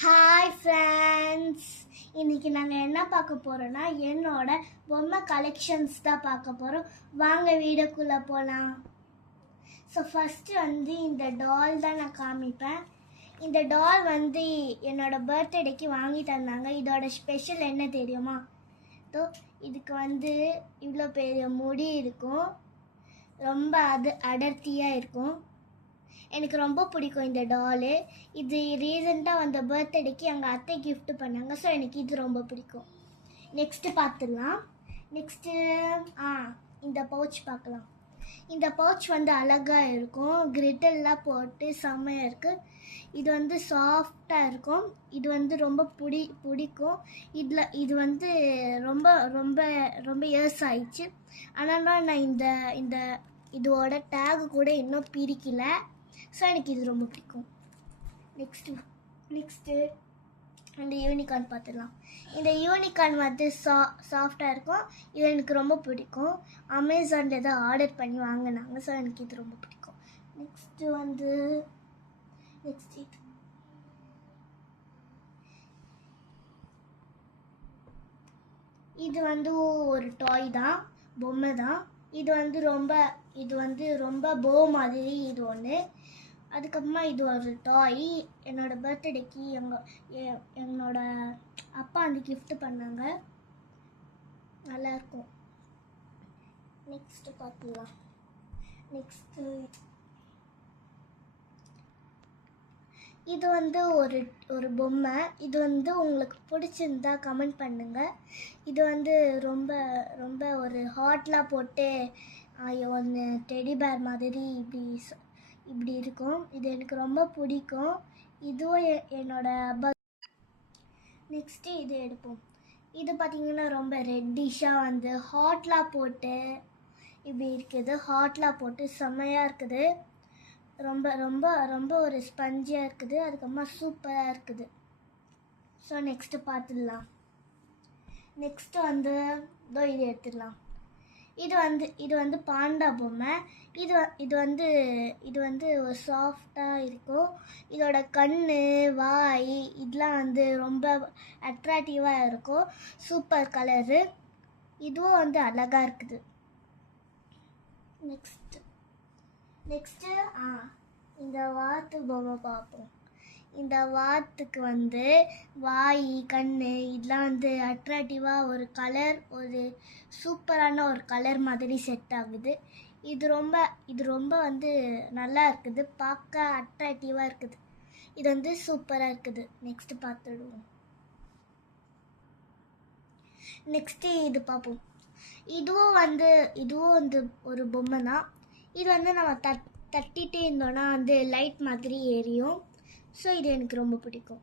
Hi friends, இன்றைக்கி நாங்கள் என்ன பார்க்க போகிறோன்னா என்னோட பொம்மை கலெக்ஷன்ஸ் தான் பார்க்க போகிறோம். வாங்க வீடியோக்குள்ளே போகலாம். ஸோ ஃபஸ்ட்டு இந்த டால் தான் நான் காமிப்பேன். இந்த டால் என்னோடய பர்த்டேக்கு வாங்கி தந்தாங்க. இதோட ஸ்பெஷல் என்ன தெரியுமா? ஸோ இதுக்கு இவ்வளோ பெரிய முடி இருக்கும், ரொம்ப அடர்த்தியாக இருக்கும். எனக்கு ரொம்ப பிடிக்கும் இந்த டாலு. இது ரீசெண்டாக வந்த பர்த்டேக்கு எங்கள் அத்தை கிஃப்ட் பண்ணாங்க. ஸோ எனக்கு இது ரொம்ப பிடிக்கும். நெக்ஸ்ட்டு பார்த்துடலாம். நெக்ஸ்ட்டு இந்த பவுச் பார்க்கலாம். இந்த பவுச் அழகாக இருக்கும், கிரிட்டெல்லாம் போட்டு செம்மையாக இருக்குது. இது சாஃப்டாக இருக்கும். இது ரொம்ப பிடிக்கும். இது ரொம்ப ரொம்ப ரொம்ப இயர்ஸ் ஆயிடுச்சு. ஆனால் நான் இந்த இதோட டேகு கூட இன்னும் பிரிக்கல. ஸோ எனக்கு இது ரொம்ப பிடிக்கும். நெக்ஸ்ட்டு இந்த யூனிகார்ன் பார்த்துடலாம். இந்த யூனிகார்ன் சாஃப்டாக இருக்கும். இது எனக்கு ரொம்ப பிடிக்கும். அமேசானில் தான் ஆர்டர் பண்ணி வாங்கினாங்க. ஸோ எனக்கு இது ரொம்ப பிடிக்கும். நெக்ஸ்ட் இது ஒரு டாய் தான், பொம்மை தான். இது ரொம்ப போ மாதிரி இது ஒன்று. அதுக்கப்புறமா இது ஒரு டாய். என்னோடய பர்த்டேக்கு என்னோட அப்பா கிஃப்ட் பண்ணாங்க. நல்லாயிருக்கும். நெக்ஸ்ட்டு பார்த்துக்கலாம். இது ஒரு பொம்மை. இது உங்களுக்கு பிடிச்சிருந்தா கமெண்ட் பண்ணுங்கள். இது ரொம்ப ரொம்ப ஒரு ஹாட்லாம் போட்டு ஒன்று டெடி பேர் மாதிரி இப்படி இருக்கும். இது எனக்கு ரொம்ப பிடிக்கும். இதுவும் என்னோட நெக்ஸ்ட்டு இது எடுப்போம். இது பார்த்திங்கன்னா ரொம்ப ரெட்டிஷாக ஹாட்லாம் போட்டு இப்படி இருக்குது. ஹாட்லாம் போட்டு செம்மையாக இருக்குது. ரொம்ப ரொம்ப ரொம்ப ஒரு ஸ்பஞ்சியாக இருக்குது. அதுக்கப்புறமா சூப்பராக இருக்குது. ஸோ நெக்ஸ்ட்டு பார்த்துடலாம். நெக்ஸ்ட்டு இது எடுத்துடலாம். இது பாண்டா பொம்மை. இது ஒரு சாஃப்டாக இருக்கும். இதோட கண், வாய் இதெல்லாம் ரொம்ப அட்ராக்டிவாக இருக்கும். Super colour. இதுவும் அழகாக இருக்குது. நெக்ஸ்ட்டு இந்த வாத்து பொம்மை பார்ப்போம். இந்த வாத்துக்கு வாய், கண் இதெல்லாம் அட்ராக்டிவாக ஒரு கலர், ஒரு சூப்பரான ஒரு கலர் மாதிரி செட் ஆகுது. இது ரொம்ப நல்லா இருக்குது. பார்க்க அட்ராக்டிவாக இருக்குது. இது சூப்பராக இருக்குது. நெக்ஸ்ட்டு பார்த்துடுவோம். நெக்ஸ்ட்டு இது பார்ப்போம். இதுவும் ஒரு பொம்மை தான். இது நம்ம தட்டிகிட்டே இருந்தோன்னா லைட் மாதிரி எரியும். ஸோ இது எனக்கு ரொம்ப பிடிக்கும்.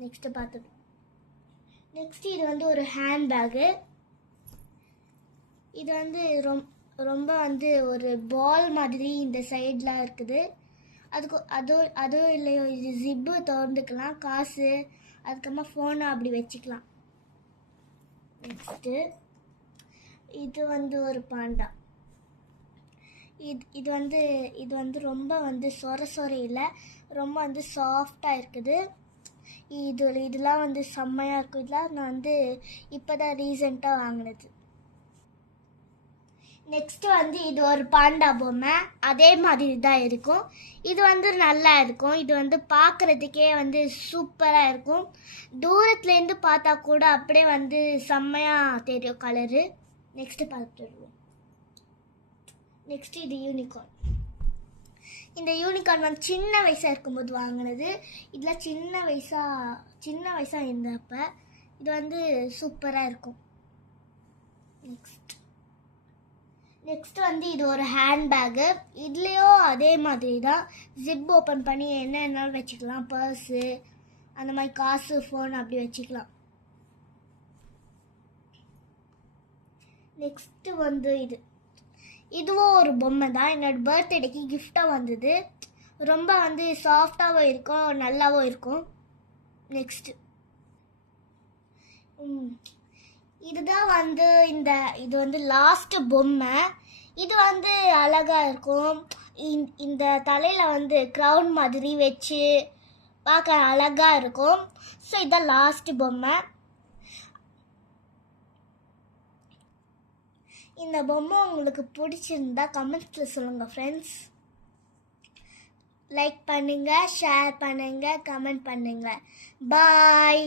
நெக்ஸ்ட்டு பார்த்துட்டு இது ஒரு ஹேண்ட்பேகு. இது ரொம்ப ஒரு பால் மாதிரி இந்த சைட்லாம் இருக்குது. அதுவும் இல்லையோ, இது ஜிப்பு திறந்துக்கலாம், காசு அதுக்கப்புறமா ஃபோனை அப்படி வச்சுக்கலாம். நெக்ஸ்ட்டு இது ஒரு பாண்டா. இது ரொம்ப சொர இல்லை, ரொம்ப சாஃப்டாக இருக்குது. இதெல்லாம் செம்மையாக இருக்கும். இதெல்லாம் நான் இப்போ தான் ரீசெண்டாக வாங்கினது. நெக்ஸ்ட்டு இது ஒரு பாண்டா பொம்மை. அதே மாதிரி தான் இருக்கும். இது நல்லா இருக்கும். இது பார்க்குறதுக்கே சூப்பராக இருக்கும். தூரத்துலேருந்து பார்த்தா கூட அப்படியே செம்மையாக தெரியும் கலரு. நெக்ஸ்ட்டு பார்த்துடுவோம். நெக்ஸ்ட்டு இது யூனிகார்ன். இந்த யூனிகார்ன் சின்ன வயசாக இருக்கும்போது வாங்கினது. இதெல்லாம் சின்ன வயசாக இருந்தப்போ. இது சூப்பராக இருக்கும். நெக்ஸ்ட்டு இது ஒரு ஹேண்ட்பேகு. இதுலேயும் அதே மாதிரி தான். ஜிப் ஓப்பன் பண்ணி என்னன்னாலும் வச்சுக்கலாம். பர்ஸு அந்த மாதிரி, காசு, ஃபோன் அப்படி வச்சுக்கலாம். நெக்ஸ்ட்டு இதுவும் ஒரு பொம்மை தான். என்னோட பர்த்டேக்கு கிஃப்டாக வந்தது. ரொம்ப சாஃப்டாகவும் இருக்கும், நல்லாவும் இருக்கும். நெக்ஸ்ட்டு இதுதான் இது லாஸ்ட்டு பொம்மை. இது அழகாக இருக்கும். இந்த தலையில் க்ரௌன் மாதிரி வச்சு பார்க்க அழகாக இருக்கும். ஸோ இதான் லாஸ்ட் பொம்மை. இந்த பொம்மை உங்களுக்கு பிடிச்சிருந்தா கமெண்ட்ஸில் சொல்லுங்கள் ஃப்ரெண்ட்ஸ். லைக் பண்ணுங்கள், ஷேர் பண்ணுங்கள், கமெண்ட் பண்ணுங்கள். பாய்.